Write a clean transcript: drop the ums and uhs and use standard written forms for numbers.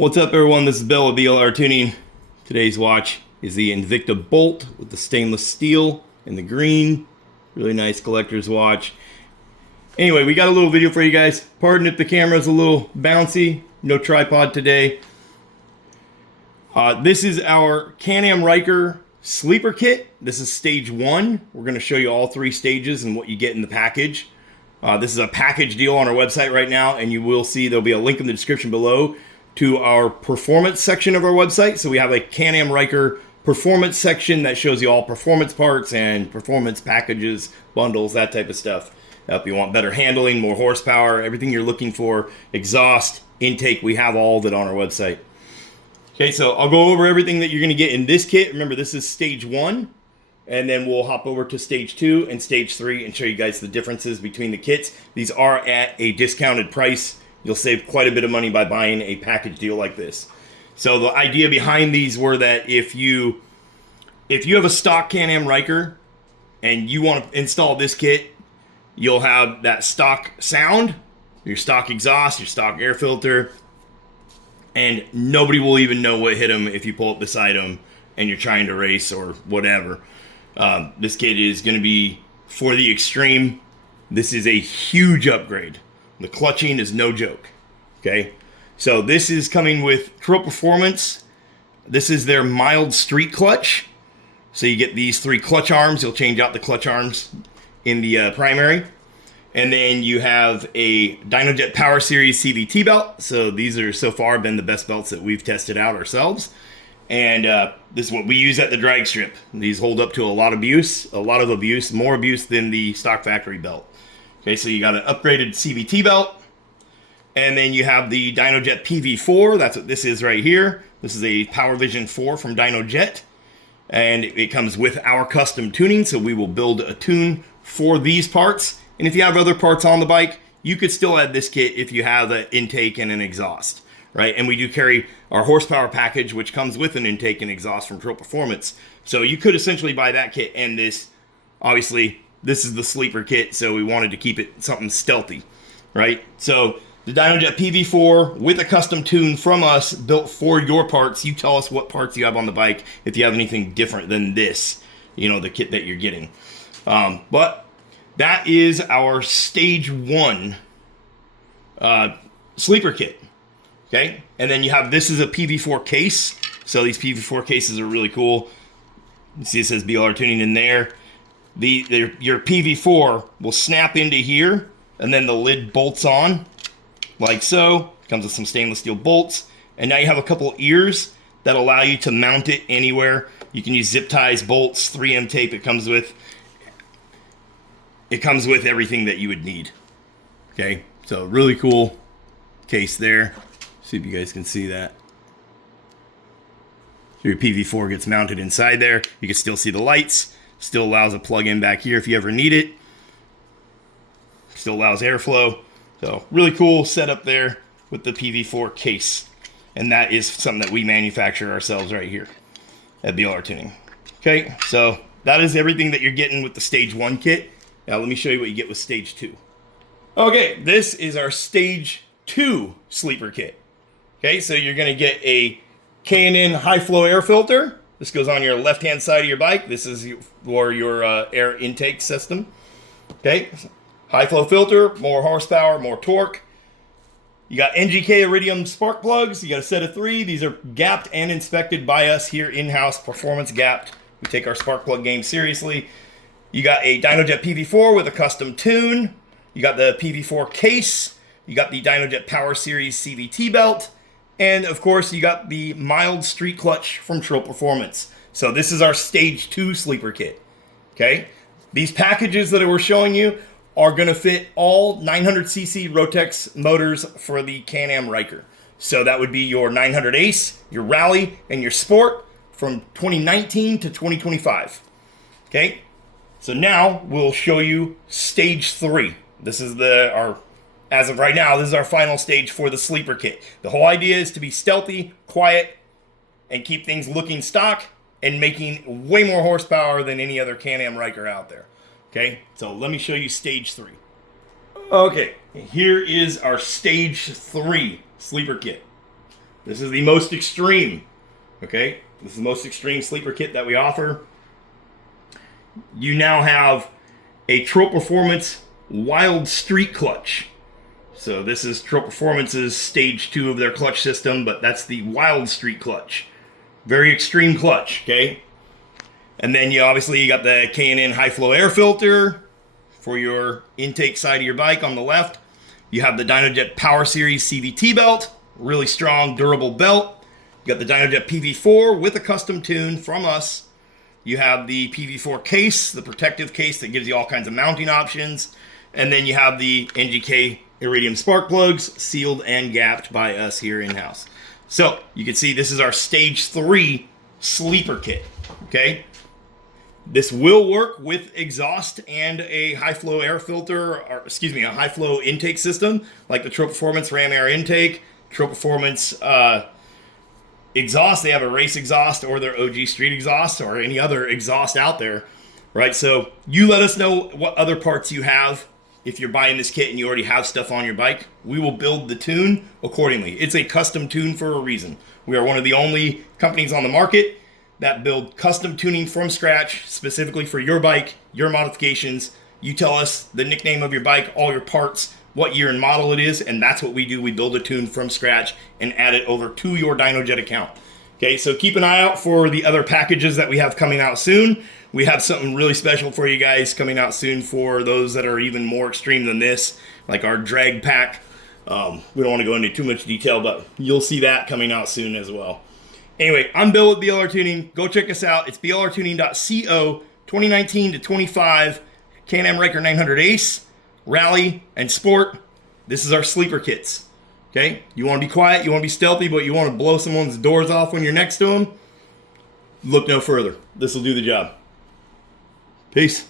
What's up, everyone? This is Bill with BLR Tuning. Today's watch is the Invicta Bolt with the stainless steel and the green. Really nice collector's watch. Anyway, we got a little video for you guys. Pardon if the camera's a little bouncy. No tripod today. This is our Can-Am RYKER sleeper kit. This is stage 1. We're going to show you all 3 stages and what you get in the package. This is a package deal on our website right now, and you will see there'll be a link in the description below to our performance section of our website. So we have a Can-Am RYKER performance section that shows you all performance parts and performance packages, bundles, that type of stuff. If you want better handling, more horsepower, everything you're looking for, exhaust, intake, we have all of it on our website. Okay, so I'll go over everything that you're going to get in this kit. Remember, this is stage 1, and then we'll hop over to stage 2 and stage 3 and show you guys the differences between the kits. These are at a discounted price. You'll save quite a bit of money by buying a package deal like this. So the idea behind these were that if you have a stock Can-Am RYKER and you want to install this kit, you'll have that stock sound, your stock exhaust, your stock air filter, and nobody will even know what hit them if you pull up beside them and you're trying to race or whatever. This kit is going to be for the extreme. This is a huge upgrade. The clutching is no joke. Okay, so this is coming with TREAL Performance. This is their mild street clutch. So you get these 3 clutch arms. You'll change out the clutch arms in the primary. And then you have a DYNOJET Power Series CVT belt. So these are so far been the best belts that we've tested out ourselves. And this is what we use at the drag strip. These hold up to a lot of abuse, more abuse than the stock factory belt. Okay, so you got an upgraded CVT belt. And then you have the DYNOJET PV4. That's what this is right here. This is a Power Vision 4 from DYNOJET. And it comes with our custom tuning. So we will build a tune for these parts. And if you have other parts on the bike, you could still add this kit if you have an intake and an exhaust, right? And we do carry our horsepower package, which comes with an intake and exhaust from TREAL Performance. So you could essentially buy that kit and this. Obviously, this is the sleeper kit, so we wanted to keep it something stealthy, right? So the DYNOJET PV4 with a custom tune from us, built for your parts. You tell us what parts you have on the bike, if you have anything different than this, the kit that you're getting. But that is our stage 1 sleeper kit, okay? And then you have, this is a PV4 case. So these PV4 cases are really cool. You see it says BLR Tuning in there. Your PV4 will snap into here, and then the lid bolts on, like so. Comes with some stainless steel bolts. And now you have a couple ears that allow you to mount it anywhere. You can use zip ties, bolts, 3M tape. It comes with everything that you would need. Okay, so really cool case there. See if you guys can see that. So your PV4 gets mounted inside there. You can still see the lights. Still allows a plug-in back here if you ever need it. Still allows airflow. So really cool setup there with the PV4 case. And that is something that we manufacture ourselves right here at BLR Tuning. Okay, so that is everything that you're getting with the stage 1 kit. Now let me show you what you get with stage 2. Okay, this is our stage 2 sleeper kit. Okay, so you're going to get a K&N high flow air filter. This goes on your left-hand side of your bike. This is for your air intake system. Okay, high flow filter, more horsepower, more torque. You got NGK IRIDIUM spark plugs. You got a set of 3. These are gapped and inspected by us here in-house, performance gapped. We take our spark plug game seriously. You got a DYNOJET PV4 with a custom tune. You got the PV4 case. You got the DYNOJET Power Series CVT belt. And of course, you got the mild street clutch from TREAL Performance. So this is our stage 2 sleeper kit. Okay? These packages that we're showing you are going to fit all 900cc Rotex motors for the Can-Am RYKER. So that would be your 900 Ace, your Rally, and your Sport from 2019 to 2025. Okay? So now we'll show you stage 3. This is as of right now, this is our final stage for the sleeper kit. The whole idea is to be stealthy, quiet, and keep things looking stock and making way more horsepower than any other Can-Am RYKER out there. Okay, so let me show you stage 3. Okay, here is our stage 3 sleeper kit. This is the most extreme. Okay, this is the most extreme sleeper kit that we offer. You now have a TREAL Performance Wild Street Clutch. So this is TREAL Performance's stage 2 of their clutch system, but that's the Wild Street Clutch. Very extreme clutch, okay? And then you got the K&N high flow air filter for your intake side of your bike on the left. You have the DYNOJET Power Series CVT belt, really strong, durable belt. You got the DYNOJET PV4 with a custom tune from us. You have the PV4 case, the protective case that gives you all kinds of mounting options. And then you have the NGK IRIDIUM spark plugs, sealed and gapped by us here in-house. So you can see this is our stage 3 sleeper kit, okay? This will work with exhaust and a high flow air filter, or excuse me, a high flow intake system like the TREAL Performance Ram Air intake, TREAL Performance exhaust. They have a race exhaust or their OG street exhaust or any other exhaust out there, right? So you let us know what other parts you have. If you're buying this kit and you already have stuff on your bike, we will build the tune accordingly. It's a custom tune for a reason. We are one of the only companies on the market that build custom tuning from scratch, specifically for your bike, your modifications. You tell us the nickname of your bike, all your parts, what year and model it is, and that's what we do. We build a tune from scratch and add it over to your DYNOJET account. Okay, so keep an eye out for the other packages that we have coming out soon. We have something really special for you guys coming out soon for those that are even more extreme than this, like our drag pack. We don't want to go into too much detail, but you'll see that coming out soon as well. Anyway, I'm Bill with BLR Tuning. Go check us out. It's blrtuning.co, 2019 to 25, Can-Am RYKER 900 Ace, Rally, and Sport. This is our sleeper kits. Okay? You want to be quiet, you want to be stealthy, but you want to blow someone's doors off when you're next to them? Look no further. This will do the job. Peace.